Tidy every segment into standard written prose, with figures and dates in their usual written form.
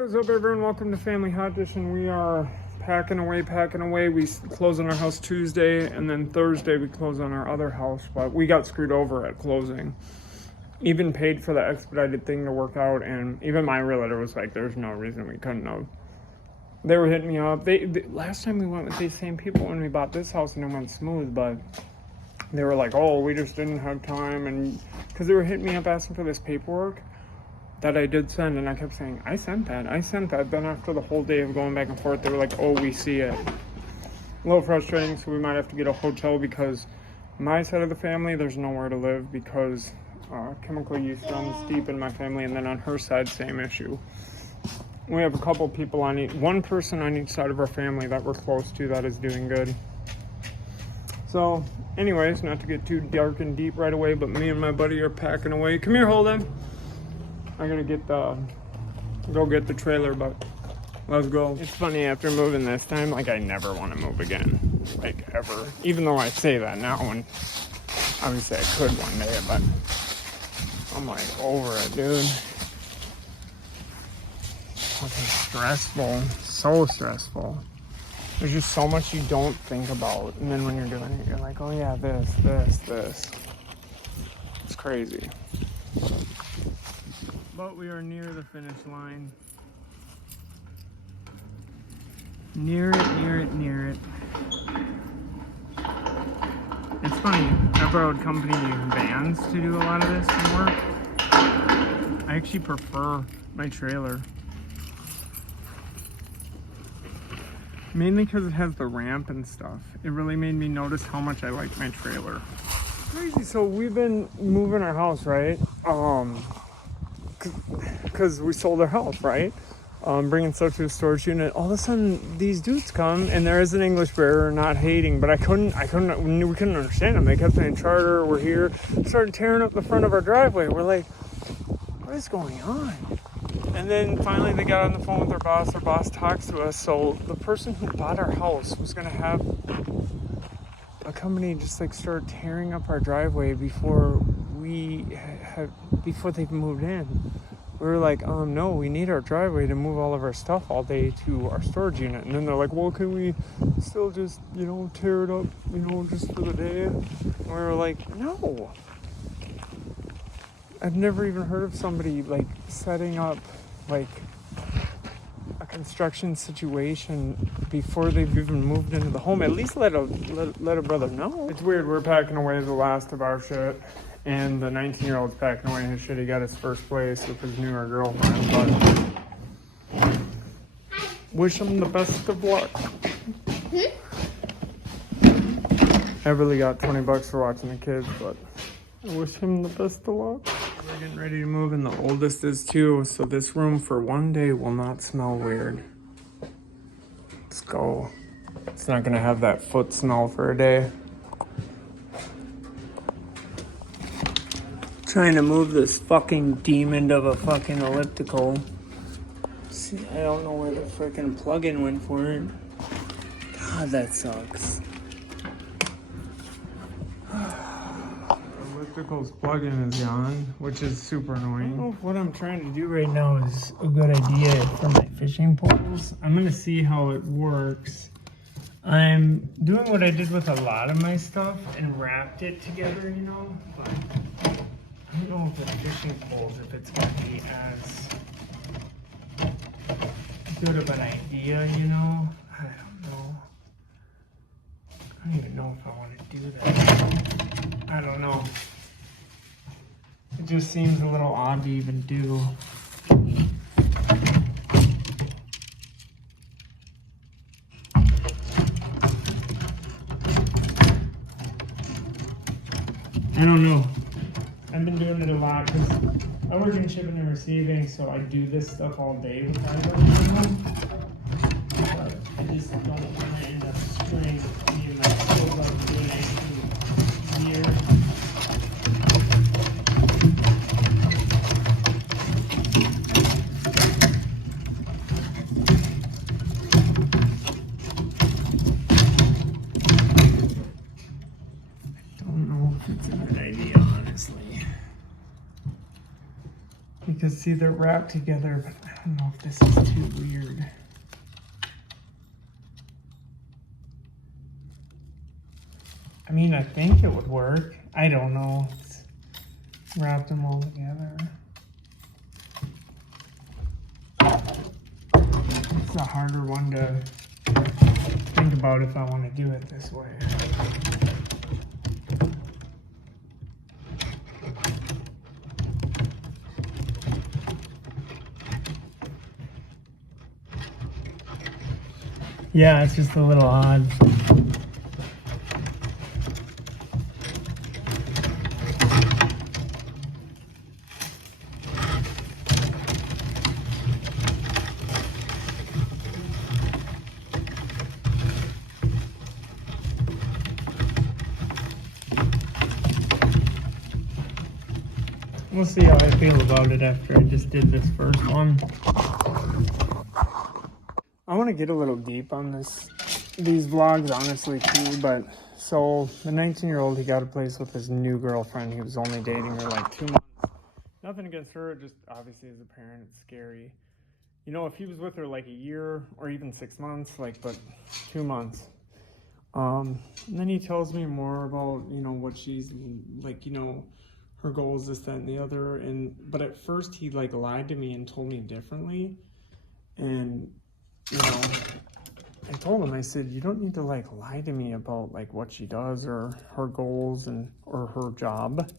What is up, everyone? Welcome to Family Hot Dish, and we are packing away. We close on our house Tuesday, and then Thursday we close on our other house, but we got screwed over at closing. Even paid for the expedited thing to work out, and even my realtor was like, there's no reason we couldn't have. They were hitting me up. They last time we went with these same people when we bought this house, and it went smooth, but they were like, oh, we just didn't have time, and because they were hitting me up asking for this paperwork that I did send, and I kept saying, I sent that. Then after the whole day of going back and forth, they were like, oh, we see it. A little frustrating, so we might have to get a hotel because my side of the family, there's nowhere to live because chemical use runs deep in my family, and then on her side, same issue. We have a couple people one person on each side of our family that we're close to that is doing good. So, anyways, not to get too dark and deep right away, but me and my buddy are packing away. Come here, Holden. I gotta go get the trailer, but let's go. It's funny, after moving this time, like I never want to move again, like ever. Even though I say that now, and obviously I could one day, but I'm like over it, dude. Fucking stressful, so stressful. There's just so much you don't think about, and then when you're doing it, you're like, oh yeah, this. It's crazy. But we are near the finish line. Near it. It's funny, I borrowed company vans to do a lot of this work. I actually prefer my trailer. Mainly because it has the ramp and stuff. It really made me notice how much I like my trailer. Crazy, so we've been moving our house, right? Because we sold our house, right? Bringing stuff to a storage unit. All of a sudden, these dudes come, and there is an English barrier, not hating, but we couldn't understand them. They kept saying, charter, we're here. Started tearing up the front of our driveway. We're like, what is going on? And then finally they got on the phone with their boss. Their boss talks to us. So the person who bought our house was going to have a company just like start tearing up our driveway before they've moved in. We were like, no, we need our driveway to move all of our stuff all day to our storage unit. And then they're like, well, can we still just, tear it up, just for the day? And we were like, no. I've never even heard of somebody like setting up like a construction situation before they've even moved into the home. At least let a brother know. It's weird, we're packing away the last of our shit. And the 19-year-old's packing away his shit. He got his first place with his newer girlfriend, but wish him the best of luck. I really got $20 for watching the kids, but I wish him the best of luck. We're getting ready to move, and the oldest is too, so this room for one day will not smell weird. Let's go. It's not gonna have that foot smell for a day. Trying to move this fucking demon of a fucking elliptical. See, I don't know where the freaking plug-in went for it. God, that sucks. Elliptical's plug-in is gone, which is super annoying. I don't know if what I'm trying to do right now is a good idea for my fishing poles. I'm gonna see how it works. I'm doing what I did with a lot of my stuff and wrapped it together, but I don't know if the fishing poles, if it's going to be as good of an idea, I don't know. I don't even know if I want to do that. I don't know. It just seems a little odd to even do. I don't know. I've been doing it a lot because I work in shipping and receiving, so I do this stuff all day with them. But I just don't want to end up straying me and my skills out doing anything weird. I don't know if it's a good idea, honestly. Because see, they're wrapped together, but I don't know if this is too weird. I mean, I think it would work. I don't know. It's wrapped them all together. It's a harder one to think about if I want to do it this way. Yeah, it's just a little odd. We'll see how I feel about it after I just did this first one. I want to get a little deep on these vlogs, honestly, too. But so the 19-year-old, he got a place with his new girlfriend. He was only dating her like 2 months. Nothing against her, just obviously as a parent, it's scary. You know, if he was with her like a year or even 6 months, like, but 2 months. And then he tells me more about, you know, what she's like, you know, her goals, this, that, and the other. But at first he like lied to me and told me differently. And, you know, I told him, I said, you don't need to like lie to me about like what she does or her goals or her job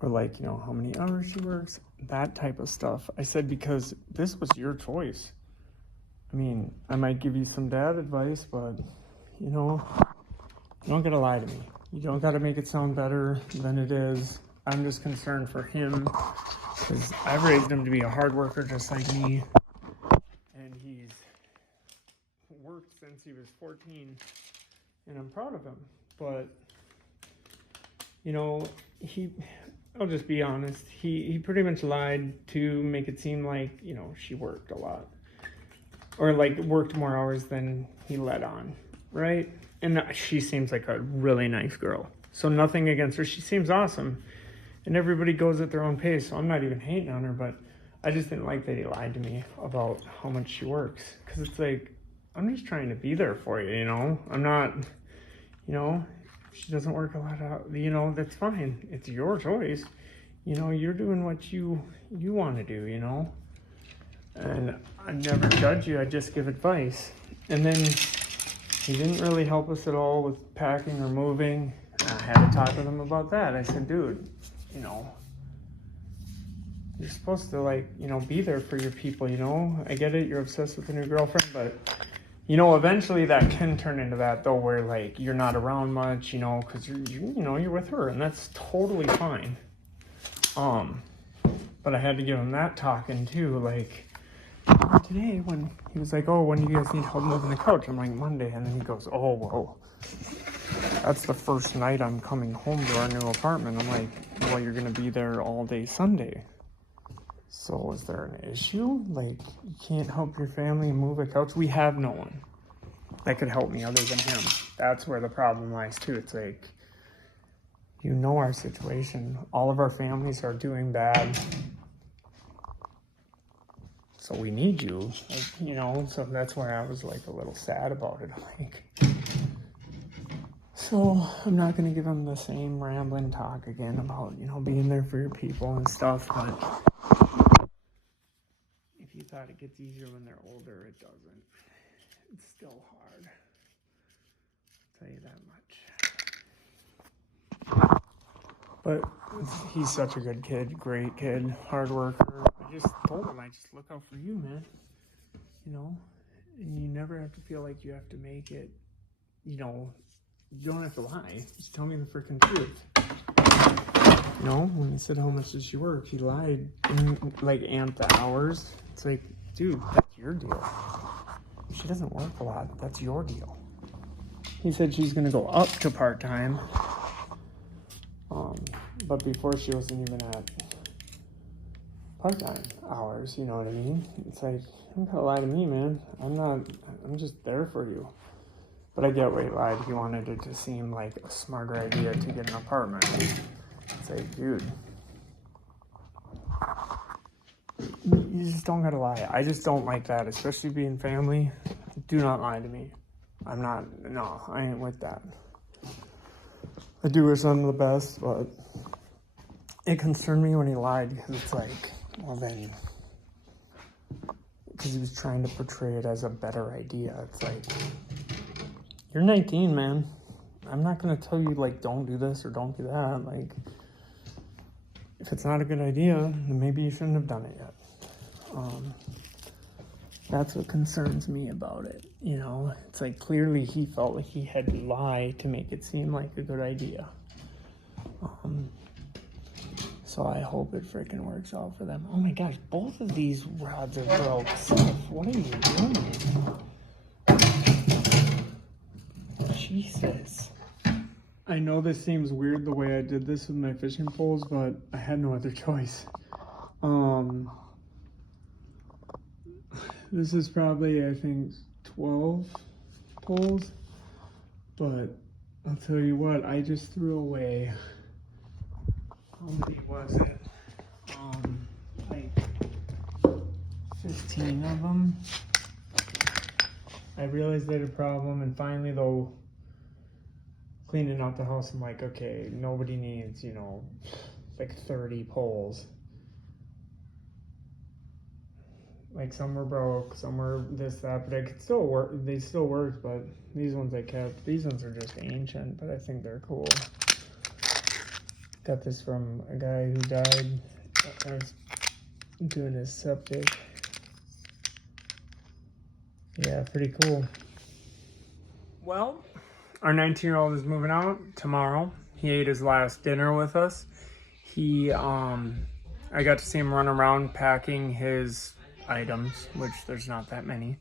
or like, you know, how many hours she works, that type of stuff. I said, because this was your choice. I mean, I might give you some dad advice, but you know, you don't gotta lie to me. You don't gotta make it sound better than it is. I'm just concerned for him because I've raised him to be a hard worker just like me. And he's worked since he was 14 and I'm proud of him. But, you know, I'll just be honest, he pretty much lied to make it seem like, you know, she worked a lot. Or like worked more hours than he let on, right? And she seems like a really nice girl. So nothing against her. She seems awesome. And everybody goes at their own pace, so I'm not even hating on her, but I just didn't like that he lied to me about how much she works. Because it's like, I'm just trying to be there for you, you know? I'm not, you know, if she doesn't work a lot out, you know, that's fine. It's your choice. You know, you're doing what you want to do, you know? And I never judge you, I just give advice. And then he didn't really help us at all with packing or moving. I had to talk with him about that. I said, dude, you know, you're supposed to like, you know, be there for your people, you know? I get it, you're obsessed with a new girlfriend, but you know, eventually that can turn into that though, where like you're not around much, you know, because you're with her, and that's totally fine. But I had to give him that talking too, like today when he was like, oh, when do you guys need help moving the couch? I'm like, Monday. And then he goes, oh, whoa, that's the first night I'm coming home to our new apartment. I'm like, well, you're gonna be there all day Sunday, so is there an issue? Like, you can't help your family move a couch? We have no one that could help me other than him. That's where the problem lies too. It's like, you know our situation. All of our families are doing bad. So we need you, like, you know, so that's where I was like a little sad about it. Like, so I'm not going to give him the same rambling talk again about, you know, being there for your people and stuff. But if you thought it gets easier when they're older, it doesn't. It's still hard. I'll tell you that much. But he's such a good kid, great kid, hard worker. I just told him, I just look out for you, man. You know, and you never have to feel like you have to make it, you know, you don't have to lie. Just tell me the freaking truth. You know, when he said how much did she work, he lied and like amped the hours. It's like, dude, that's your deal. She doesn't work a lot. That's your deal. He said she's gonna go up to part-time. But before she wasn't even at part-time hours, you know what I mean? It's like, don't gotta lie to me, man. I'm just there for you. But I get why he lied. He wanted it to seem like a smarter idea to get an apartment. It's like, dude, You just don't gotta lie. I just don't like that, especially being family. Do not lie to me. I ain't with that. I do wish them the best, but it concerned me when he lied because it's like, well then, because he was trying to portray it as a better idea. It's like, you're 19, man. I'm not gonna tell you like don't do this or don't do that. Like, if it's not a good idea, then maybe you shouldn't have done it yet. That's what concerns me about it. You know, it's like clearly he felt like he had to lie to make it seem like a good idea. So I hope it freaking works out for them. Oh my gosh, both of these rods are broke. Seth, what are you doing? Jesus. I know this seems weird the way I did this with my fishing poles, but I had no other choice. This is probably, I think, 12 poles, but I'll tell you what, I just threw away, how many was it? Like 15 of them. I realized they had a problem, and finally though, cleaning out the house, I'm like, okay, nobody needs, you know, like 30 poles. Like some were broke, some were this, that, but I could still work, they still worked, but these ones I kept. These ones are just ancient, but I think they're cool. Got this from a guy who died. I was doing his septic. Yeah, pretty cool. Well, our 19-year-old is moving out tomorrow. He ate his last dinner with us. I got to see him run around packing his items, which there's not that many.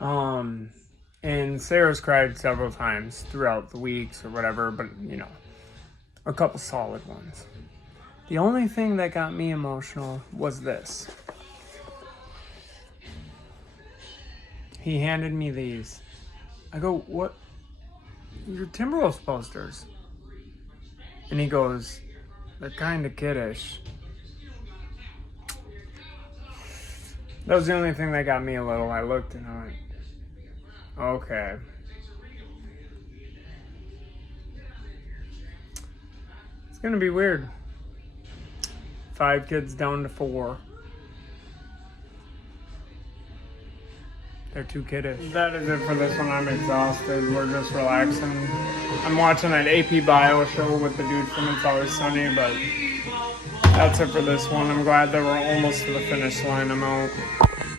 And Sarah's cried several times throughout the weeks or whatever, but you know, a couple solid ones. The only thing that got me emotional was this. He handed me these. I go, what? Your Timberwolves posters. And he goes, they're kind of kiddish. That was the only thing that got me a little. I looked and I went, okay. It's gonna be weird. 5 kids down to 4. They're too kiddish. That is it for this one. I'm exhausted. We're just relaxing. I'm watching that AP Bio show with the dude from It's Always Sunny, but that's it for this one. I'm glad that we're almost to the finish line. I'm out.